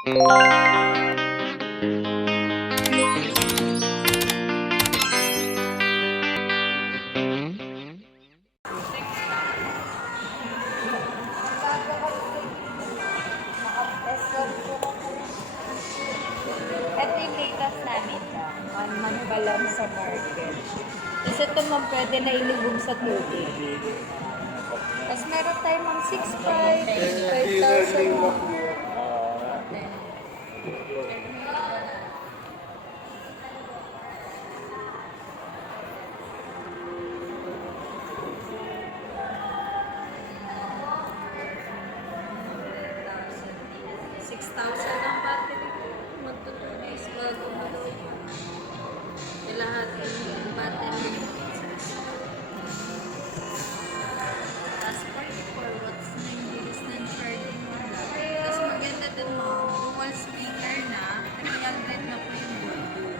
Ito yung latest namin na. 1 month pa lang sa market. Kasi ito ma'am pwede na ilubog sa tubig. Tapos meron tayo ma'am 6,500, 5,000. Ang battery ko. Magtutunis bago maluwi. Lahat yung battery. Tapos 44 watts na yung bilis ng charging mo. Tapos maganda din mo, dual speaker na, 300 na po yung volume.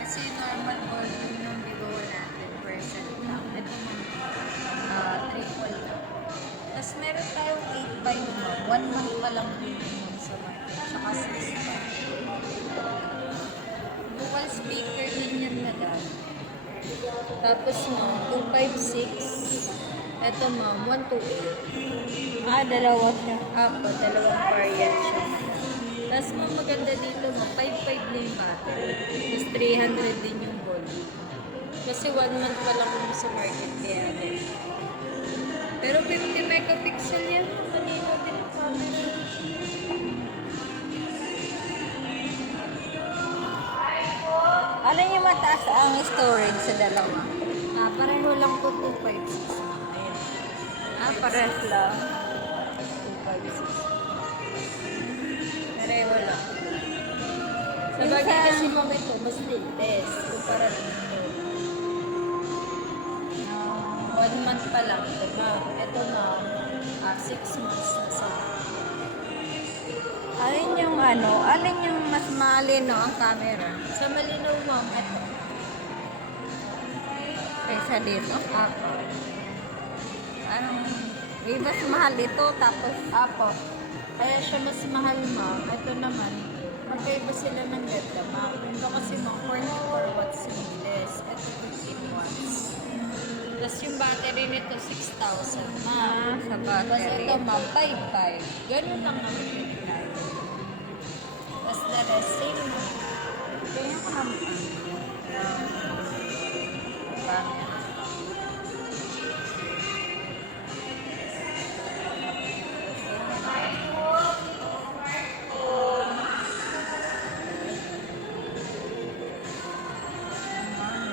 Kasi normal volume nung Vivo 100% lang. Ito mo, triple lang. Tapos meron tayong 8x mo. 1 month pa lang din mo sa market. Tsaka 6x. Dual speaker din yan madam. Tapos mo, 256. Ito ma'am, 128. Dalawa siya. Apo, dalawang variant siya. Tapos ma'am, maganda dito mo, 5.5 na yung battery. Tapos 300 din yung volume. Kasi 1 month pa lang mo sa market kaya din. Pero 50 megapixel yan. Kanino din ang camera. Alin yung mataas ang storage sa dalawa? Pareho lang po 256. Ayan. Pares lang. 256. Pareho lang. Sa bagay kasi ma'am ito, mas latest. Kumpara lang ito. 1 month pa lang. Diba? Ito na, 6 months na sa Alin yung mas malino ang camera? Sa malinaw ma'am, ito. Kaysa dito. Mas mahal ito tapos Apo. Kaya siya mas mahal ma'am. Ito naman, magkaiba sila ng ganda ma'am. Ito kasi ma'am, 44 watts yung bilis. Ito 15 watts. Tapos yung battery nito, 6,000 ma'am. sa Tapos battery. ito ma'am, 5,500. Ganun lang naman yung price. Tapos the rest, same ma'am. Ito yung camera.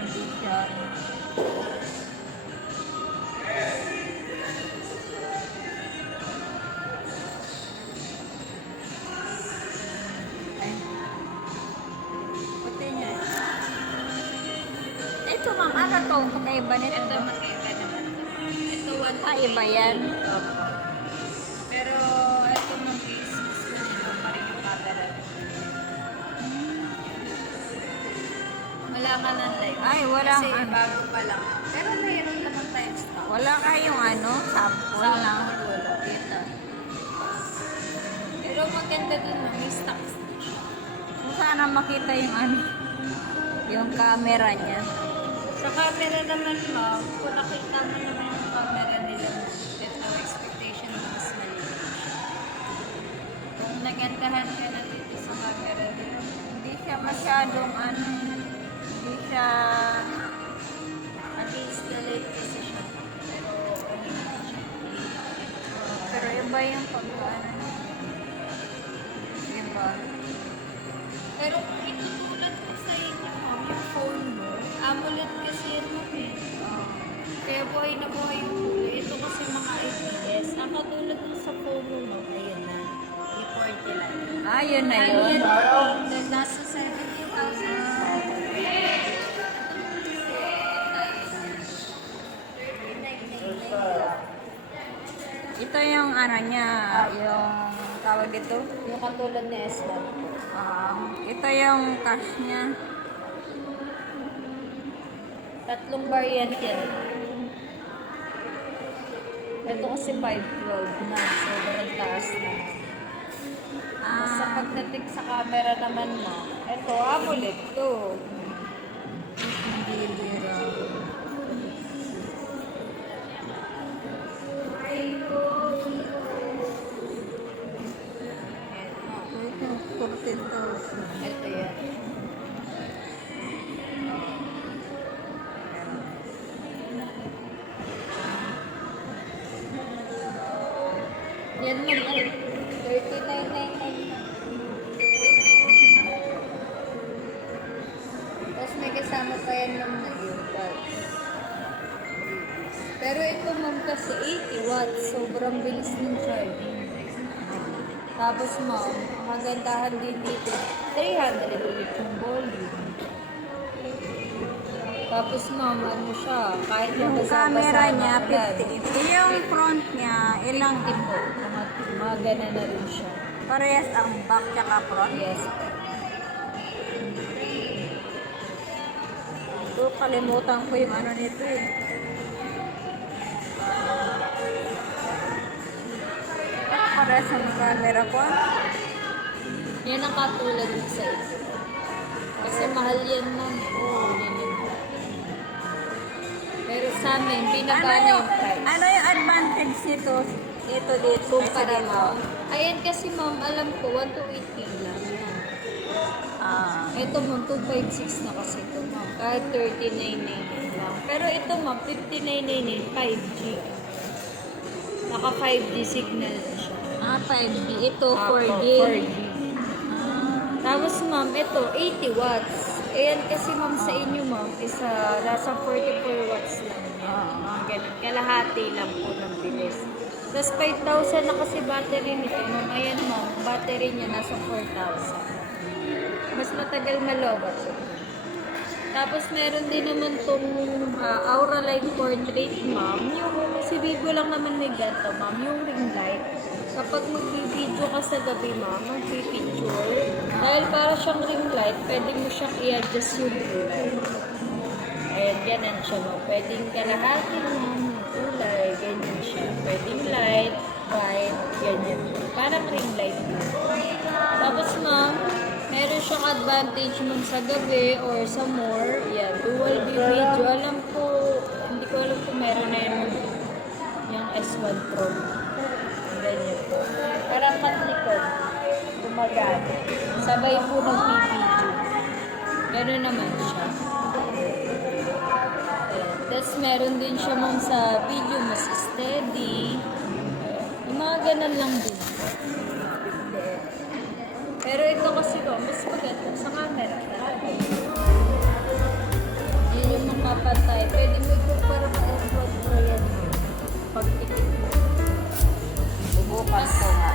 Hindi siya. Puti niya. Ito ma'am, ano to? Kakaiba nito. Ito magkaiba naman. Ito 1 Iba yan. Pero ito ma'am is pa rin yung camera. Wala ka ng live. Ay, walang Kasi ano. bago pa lang. Pero mayroon naman tayong stock. Wala kayong sample Wala lang. wala. Kita. Pero maganda dun ma'am. May stocks na siya. Kung sana makita yung camera niya. Sa camera naman ma'am, kung nakita mo naman yung camera nila, ito expectation mo mas maliit siya. Kung nagandahan ka na dito sa camera nila, Hindi siya masyadong hindi siya at least na-late kasi siya. Pero okay naman siya. pero iba yung pagkaano. Iba. Pero kung itutulad ko sa inyo ma'am, yung phone mo, AMOLED kasi yan ma'am eh. Kaya buhay na buhay yung kulay. Ito kasi mga ABS. Ang katulad ng sa phone mo ma'am, ayun na. Yung 40 lang. Yun na yun. Then nasa 70,000. Ito yung niya, yung tawag dito. Yung katulad ni S1. Ito yung cash niya. Tatlong variant yan. Ito kasi 512 na. Sobrang taas na. Ah. Sa pagdating sa camera naman mo, ito, AMOLED to. Hindi bira. Ito, Ito, 14,000. ito yan. Yan lang, 39.99 lang. Tapos may kasama pa yan ng earbuds. Pero ito ma'am kasi 80 watts, sobrang bilis ng charging. Tapos ma'am, ang magandahan din dito, 300 ulit yung volume. Tapos ma'am, ano siya, kahit Yung basa-basa camera ng niya, ulan, 50. Yung front niya, ilang tipo, mga gana na rin siya. parehas ang back tsaka front. Yes. Ito, kalimutan ko yung ano nito eh. Parehas ang camera ko. Yan ang katulad ng sa isa. Kasi mahal yan ma'am. Oo, yan yun. Pero sa amin, binaba na yung price. ano yung advantage nito? Ito dito. Kumpara mo. Ayan kasi ma'am, alam ko, 1,280 lang yan. Ah. Ito ma'am, 256 na kasi ito ma'am. Kahit 39.99 lang. Pero ito ma'am, 59.99, 5G. Naka 5G signal na siya. 5G. Ito, Apo, 4G. 4G. Tapos ma'am, ito 80 watts. Ayan kasi ma'am sa inyo ma'am, nasa 44 watts lang yan. Mga ganun. Kalahati lang po ng bilis. Tapos 5,000 na kasi battery nito ma'am. Ayan ma'am, battery niya nasa 4,000. Mas matagal malobat. Tapos meron din naman tong Aura Light Portrait ma'am. Yung si Vivo lang naman may ganito ma'am. Yung ring light. Kapag mag-video ka sa gabi, ma'am, mag-picture, dahil para siyang ring light, pwede mo siyang i-adjust yung kulay. Ayan, ganyan siya, ma'am. Pwedeng kalahati, ma'am, yung kulay, ganyan siya. Pwedeng light, white, ganyan. Parang ring light. Tapos, ma'am, meron siyang advantage, ma'am, sa gabi or sa more. Yan, dual view video. Alam ko, hindi ko alam kung meron na yun, yung S1 Pro. Ganyan po. Parang patlikod. Gumagana. Sabay po ng PPG. Gano'n naman siya. Tapos meron din siya mong sa video mas steady. Yung mga ganun lang din. Pero ito kasi ko, mas maganda sa camera. Yun yung makapantay. Pwede mo ikumpara pa S1 Pro yan. Pagtikip mo. Subukan ko nga.